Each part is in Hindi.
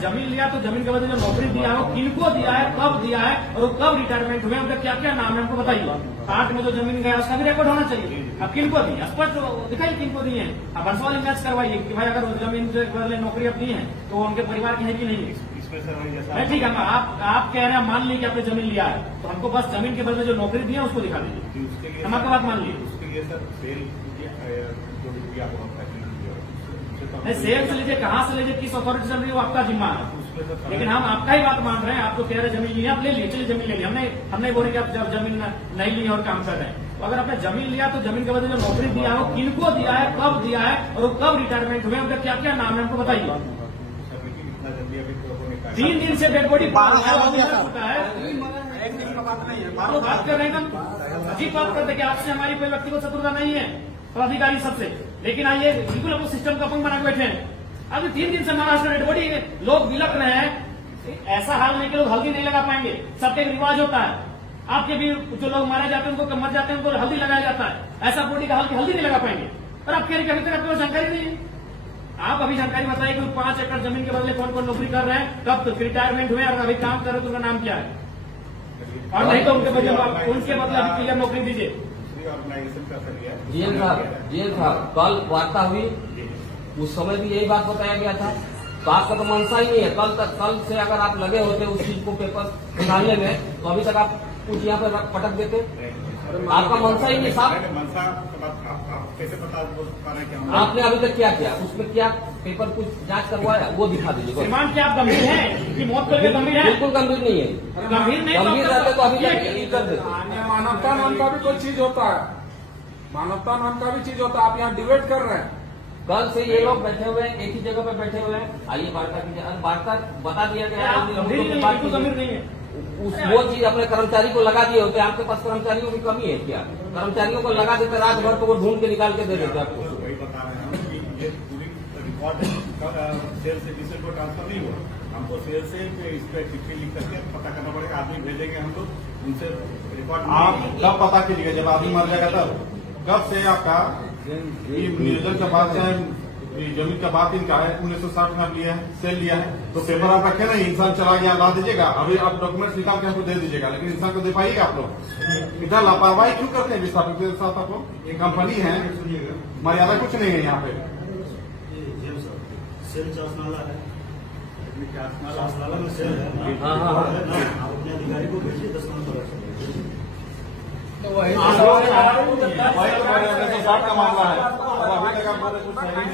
जमीन लिया तो जमीन के बदले जो नौकरी दिया है वो किनको दिया है, कब दिया है और वो कब रिटायरमेंट हुए, उनका क्या क्या नाम है हमको बताइए। 8 में जो जमीन गया उसका भी रिकॉर्ड होना चाहिए। अब किनको दी स्पष्ट दिखाइए किनको दिए हैं। अब बंसवाली मैच करवाइए कि भाई अगर उस जमीन के बदले नौकरी अब दी है तो उनके परिवार की है कि नहीं है। ठीक है, आप कह रहे हैं मान लीजिए कि आपने जमीन लिया है तो हमको बस जमीन के बदले जो नौकरी दी है उसको दिखा दीजिए, हम आपकी बात मान लीजिए। नहीं, सेल से लीजिए, कहाँ से लीजिए, किस अथॉरिटी से लीजिए, वो आपका जिम्मा है। लेकिन हम आपका ही बात मान रहे हैं। आप तो कह रहे जमीन ली, आप ले लिए, चलिए जमीन ले लिया। हमने बोले कि आप जब जमीन नहीं ली और काम कर रहे हैं, तो अगर आपने जमीन लिया तो जमीन के बदले जो नौकरी दिया है वो किनको दिया है, कब दिया है और वो कब रिटायरमेंट हुए, उनका क्या क्या नाम है हमको बताइए। 3 दिन से डेड बॉडी चुका है, बात कर रहे हैं हम। अजीब बात करते कि आपसे हमारी कोई व्यक्तिगत शत्रुता नहीं है पदाधिकारी सबसे, लेकिन आइए बिल्कुल हम सिस्टम का अपंग बना के बैठे हैं। अभी 3 दिन से महाराष्ट्र डेड बॉडी लोग विलक रहे हैं। ऐसा हाल नहीं कि लोग हल्दी नहीं लगा पाएंगे, सबके एक रिवाज होता है। आपके भी जो लोग मारे जाते हैं उनको मर जाते हैं उनको हल्दी लगाया जाता है, ऐसा बॉडी का हल्दी नहीं लगा पाएंगे। और आप कह रहे अभी तक आपको जानकारी नहीं है। आप अभी जानकारी बताइए कि 5 एकड़ जमीन के बदले कौन कौन नौकरी कर रहे हैं, कब रिटायरमेंट हुए और अभी काम कर रहे तो उनका नाम क्या है, और नहीं तो उनके बदले अभी क्लियर नौकरी दीजिए। जीएन साहब कल वार्ता हुई, उस समय भी यही बात बताया गया था। तो आपका तो मनसा ही नहीं है। कल से अगर आप लगे होते उस चीज को पेपर निकालने में तो अभी तक आप कुछ यहाँ पे पटक देते। आपका मनसा ही नहीं साहब। मनसा कैसे पता आपने अभी तक क्या किया, उसमें क्या पेपर कुछ जांच करवाया वो दिखा दीजिए। श्रीमान क्या आप गंभीर हैं कि मौत को लेकर गंभीर है? बिल्कुल गंभीर नहीं है। गंभीर नहीं गंभीर रहते तो अभी तक यही कर देते। मानवता नाम का भी कोई चीज होता है, मानवता नाम का भी चीज होता है। आप यहाँ डिबेट कर रहे हैं। कल से ये लोग बैठे हुए हैं, एक ही जगह पे बैठे हुए हैं। आइए वार्ता कीजिए। वार्ता बता दिया गया है, गंभीर नहीं है। वो चीज अपने कर्मचारी को लगा दिए होते। आपके पास कर्मचारियों की कमी है क्या? कर्मचारियों को लगा देते रात भर, तो वो ढूंढ के निकाल के दे देते आपको। वही बता रहे हैं कि ये पूरी रिकॉर्ड सेल से किसी को ट्रांसफर नहीं हुआ। हमको सेल से इस पर चिट्ठी लिख करके पता करना पड़ेगा। आदमी भेजेंगे हम लोग, उनसे रिकॉर्ड। आप कब पता कीजिएगा जब आदमी मर जाएगा तब? कब से आपका नियोजन का बात है, जमीन का बात इनका है, 1960 में आप लिया है, सेल लिया है, तो पेपर आप रखे नहीं। इंसान चला गया, ला दीजिएगा। अभी आप डॉक्यूमेंट्स निकाल के हमको दे दीजिएगा, लेकिन इंसान को दे पाइएगा आप लोग? इतना लापरवाही क्यों करते हैं विस्थापित के साथ? आप लोग एक कंपनी है, मर्यादा कुछ नहीं है यहाँ पे। सेल चासनाला है, चासनाला में सेल है। आप अपने अधिकारी को भेजिए 10 नंबर। तो वही 1960 का मामला है, तो अभी तक आप बोले कुछ सही नहीं।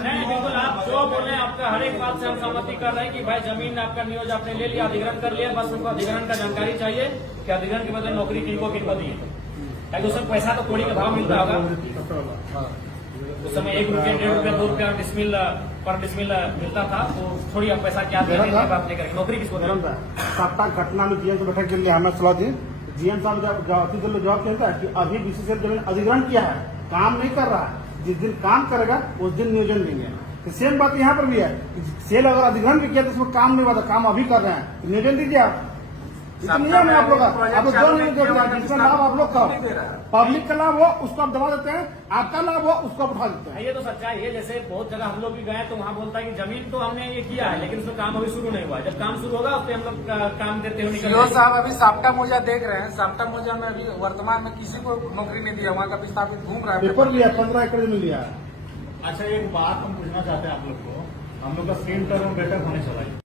नहीं, बिल्कुल आप जो बोले आपका हर एक बात से हम सहमति कर रहे हैं कि भाई जमीन आपका नियोजन आपने ले लिया, अधिग्रहण कर लिया, बस उनको अधिग्रहण का जानकारी चाहिए कि अधिग्रहण के बदले नौकरी किनको दी है। उसमें पैसा तो कोड़ी का भाव मिलता होगा। उस समय 1 रुपया, 1.5 रुपया, 2 रुपया डिसमिल पर डिसमिल मिलता था, तो थोड़ी आप पैसा क्या बात नहीं करेंगे। नौकरी किसको देना? सप्ताह घटना में जीएन से बैठक के लिए हमें सलाह दी। जीएन साहब जवाब कहता है कि अभी बीसीसीएल जमीन अधिग्रहण किया है, काम नहीं कर रहा है। जिस दिन काम करेगा उस दिन नियोजन देंगे। तो सेम बात यहाँ पर भी है। सेल अगर अधिग्रहण भी किया तो उसमें काम नहीं हुआ था, काम अभी कर रहे हैं, तो नियोजन दीजिए आप। नियम है आप लोग का। आप लोग जो नहीं देख रहे हैं, जिसका लाभ आप लोग का पब्लिक का लाभ हो उसको आप दबा देते हैं, आपका लाभ हो उसको आप उठा देते हैं। ये तो सच्चाई है। जैसे बहुत जगह हम लोग भी गए तो वहाँ बोलता है कि जमीन तो हमने ये किया है लेकिन उसमें काम अभी शुरू नहीं हुआ। जब काम शुरू होगा उस पर हम लोग काम देते हुए निकल। साहब अभी साप्टा मोजा देख रहे हैं। साप्टा मोजा में अभी वर्तमान में किसी को नौकरी नहीं दिया, वहाँ का विस्थापित घूम रहा है। पेपर लिया 15 एकड़ में लिया है। अच्छा, एक बात हम पूछना चाहते हैं आप लोग को। हम लोग का सेम टर्म बैठक होने चला है।